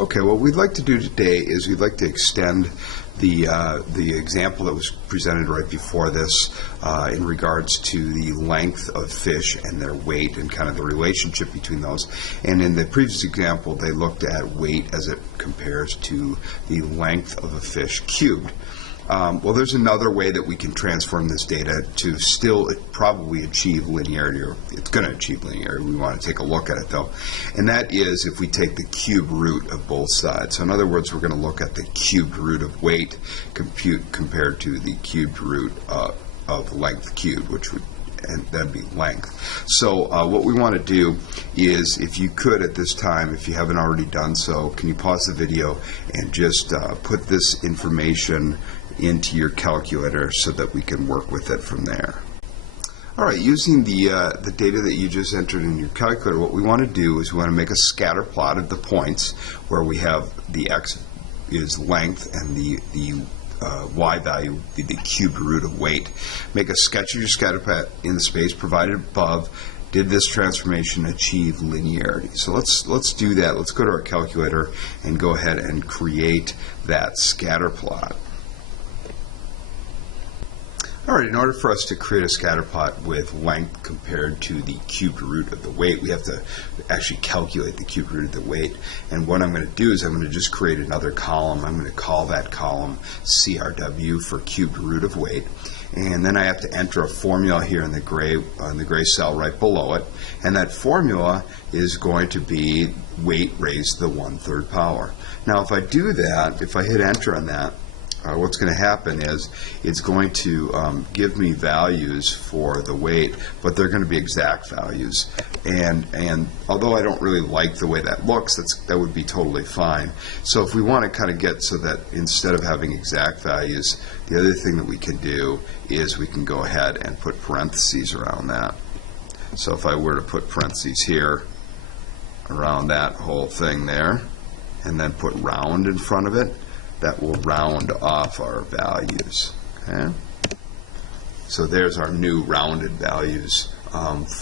Okay, what we'd like to do today is we'd like to extend the example that was presented right before this in regards to the length of fish and their weight and kind of the relationship between those. And in the previous example, they looked at weight as it compares to the length of a fish cubed. Well, there's another way that we can transform this data to still probably achieve linearity, or it's going to achieve linearity. We want to take a look at it, though. And that is if we take the cube root of both sides. So in other words, we're going to look at the cubed root of weight compared to the cubed root of length cubed, which would and that'd be length. So what we want to do is, if you could at this time, if you haven't already done so, can you pause the video and just put this information into your calculator so that we can work with it from there. All right, using the data that you just entered in your calculator, what we want to do is we want to make a scatter plot of the points where we have the x is length and the y value, the cubed root of weight. Make a sketch of your scatter plot in the space provided above. Did this transformation achieve linearity? So let's do that. Let's go to our calculator and go ahead and create that scatter plot. All right, in order for us to create a scatter plot with length compared to the cubed root of the weight, we have to actually calculate the cubed root of the weight. And what I'm going to do is I'm going to just create another column. I'm going to call that column CRW for cubed root of weight. And then I have to enter a formula here in the gray cell right below it. And that formula is going to be weight raised to the 1/3 power. Now, if I do that, if I hit enter on that, what's going to happen is it's going to give me values for the weight, but they're going to be exact values. And although I don't really like the way that looks, that would be totally fine. So if we want to kind of get so that instead of having exact values, the other thing that we can do is we can go ahead and put parentheses around that. So if I were to put parentheses here around that whole thing there, and then put round in front of it, that will round off our values. Okay? So there's our new rounded values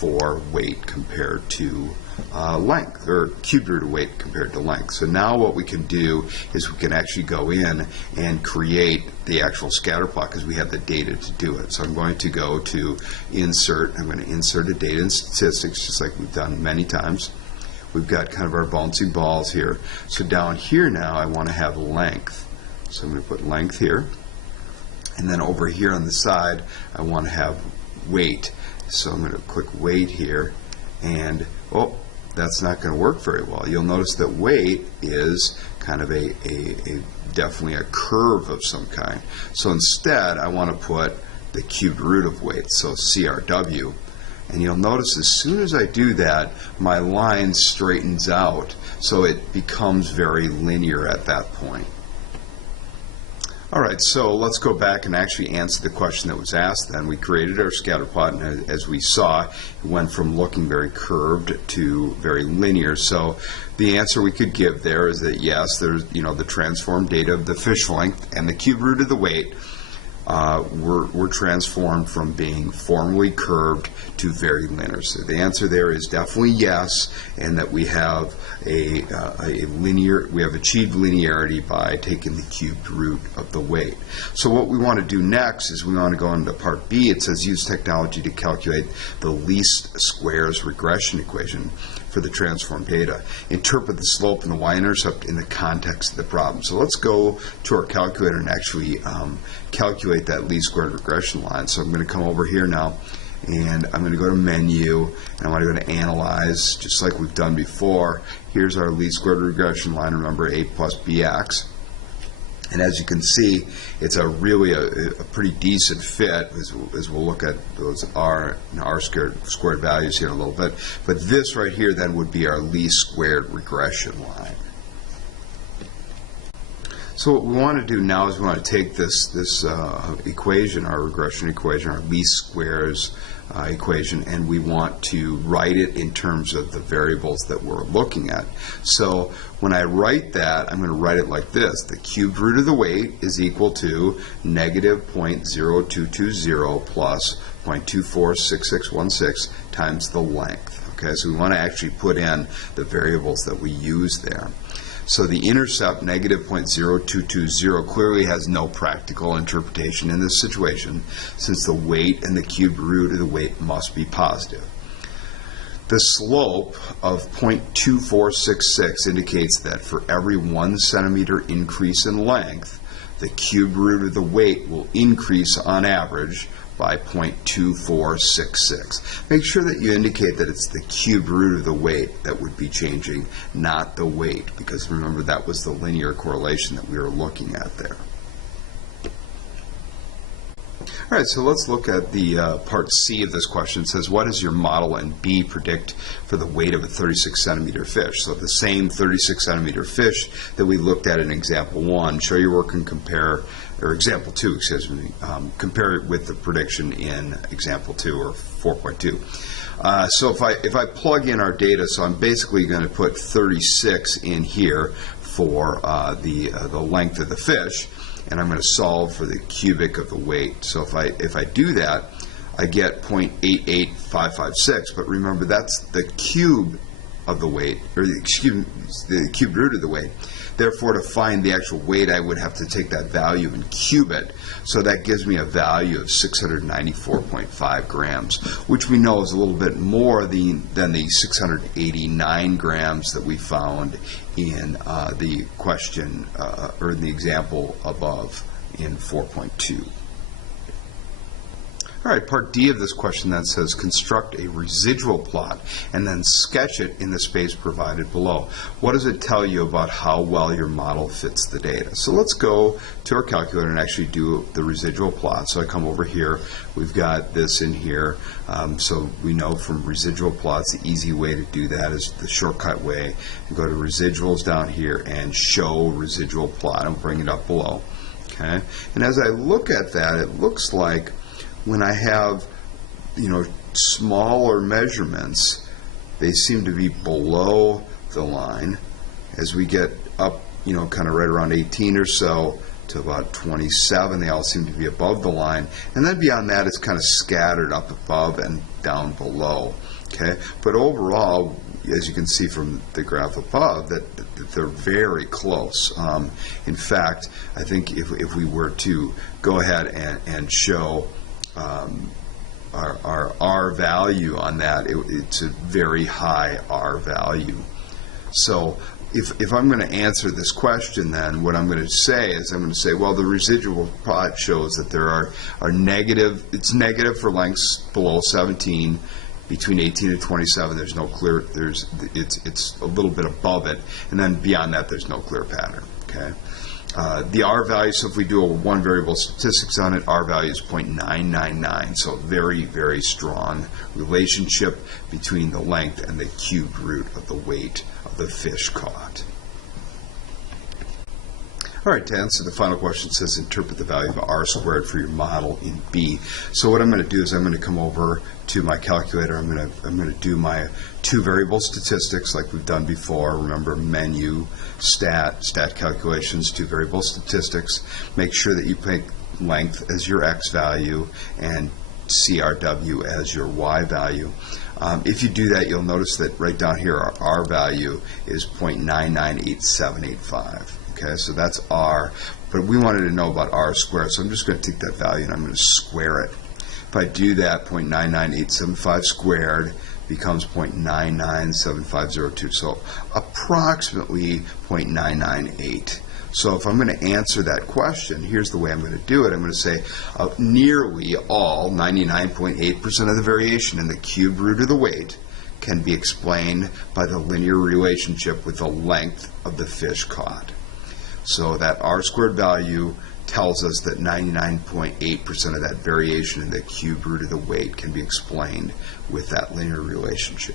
for weight compared to length, or cubed root of weight compared to length. So now what we can do is we can actually go in and create the actual scatter plot because we have the data to do it. So I'm going to go to insert. I'm going to insert a data and statistics just like we've done many times. We've got kind of our bouncing balls here. So down here now I want to have length. So I'm going to put length here. And then over here on the side I want to have weight. So I'm going to click weight here. And, oh, that's not going to work very well. You'll notice that weight is kind of definitely a curve of some kind. So instead I want to put the cubed root of weight, so CRW. And you'll notice as soon as I do that, my line straightens out, so it becomes very linear at that point. All right, so let's go back and actually answer the question that was asked then. We created our scatter plot, and as we saw, it went from looking very curved to very linear. So the answer we could give there is that yes, there's, the transformed data of the fish length and the cubed root of the weight were transformed from being formally curved to very linear. So the answer there is definitely yes, and that we have we have achieved linearity by taking the cubed root of the weight. So what we want to do next is we want to go into part B. It says use technology to calculate the least squares regression equation for the transformed data. Interpret the slope and the y-intercept in the context of the problem. So let's go to our calculator and actually calculate that least squared regression line. So I'm going to come over here now, and I'm going to go to menu, and I want to go to analyze, just like we've done before. Here's our least squared regression line, remember a plus bx. And as you can see, it's really a pretty decent fit as we'll look at those r squared values here in a little bit. But this right here then would be our least squared regression line. So what we want to do now is we want to take this equation, our regression equation, our least squares equation, and we want to write it in terms of the variables that we're looking at. So when I write that, I'm going to write it like this. The cubed root of the weight is equal to negative 0.0220 plus 0.246616 times the length. Okay, so we want to actually put in the variables that we use there. So the intercept, negative 0.0220, clearly has no practical interpretation in this situation, since the weight and the cubed root of the weight must be positive. The slope of 0.2466 indicates that for every 1 centimeter increase in length, the cubed root of the weight will increase on average by 0.2466. Make sure that you indicate that it's the cubed root of the weight that would be changing, not the weight, because remember that was the linear correlation that we were looking at there. All right, so let's look at the part C of this question. It says, what does your model in B predict for the weight of a 36 centimeter fish? So the same 36 centimeter fish that we looked at in example 1, show your work and compare, or example 2, excuse me, compare it with the prediction in example 2 or 4.2. So if I plug in our data, so I'm basically going to put 36 in here for the length of the fish, and I'm going to solve for the cubic of the weight. So if I do that, I get 0.88556, but remember that's the cube of the weight, or the cube root of the weight. Therefore, to find the actual weight, I would have to take that value and cube it. So that gives me a value of 694.5 grams, which we know is a little bit more than the 689 grams that we found in the question, or in the example above in 4.2. All right, part D of this question then says construct a residual plot and then sketch it in the space provided below. What does it tell you about how well your model fits the data? So let's go to our calculator and actually do the residual plot. So I come over here, we've got this in here, so we know from residual plots the easy way to do that is the shortcut way. You go to residuals down here and show residual plot and bring it up below. Okay, and as I look at that, it looks like when I have, smaller measurements, they seem to be below the line. As we get up, kind of right around 18 or so to about 27, they all seem to be above the line. And then beyond that, it's kind of scattered up above and down below. Okay, but overall, as you can see from the graph above, that they're very close. In fact, I think if we were to go ahead and show our R value on that, it's a very high R value. So if I'm going to answer this question, then what I'm going to say is well, the residual plot shows that there are negative, it's negative for lengths below 17, between 18 and 27 there's no clear, it's a little bit above it, and then beyond that there's no clear pattern. Okay. The R value, so if we do a one variable statistics on it, R value is 0.999, so very, very strong relationship between the length and the cubed root of the weight of the fish caught. All right, to answer the final question, it says interpret the value of R squared for your model in B. So what I'm going to do is I'm going to come over to my calculator. I'm going to do my two variable statistics like we've done before. Remember, menu, stat calculations, two variable statistics. Make sure that you pick length as your X value and CRW as your Y value. If you do that, you'll notice that right down here our R value is 0.998785. Okay, so that's R, but we wanted to know about R squared, so I'm just going to take that value and I'm going to square it. If I do that, 0.99875 squared becomes 0.997502, so approximately 0.998. So if I'm going to answer that question, here's the way I'm going to do it. I'm going to say nearly all, 99.8% of the variation in the cubed root of the weight can be explained by the linear relationship with the length of the fish caught. So that R squared value tells us that 99.8% of that variation in the cubed root of the weight can be explained with that linear relationship.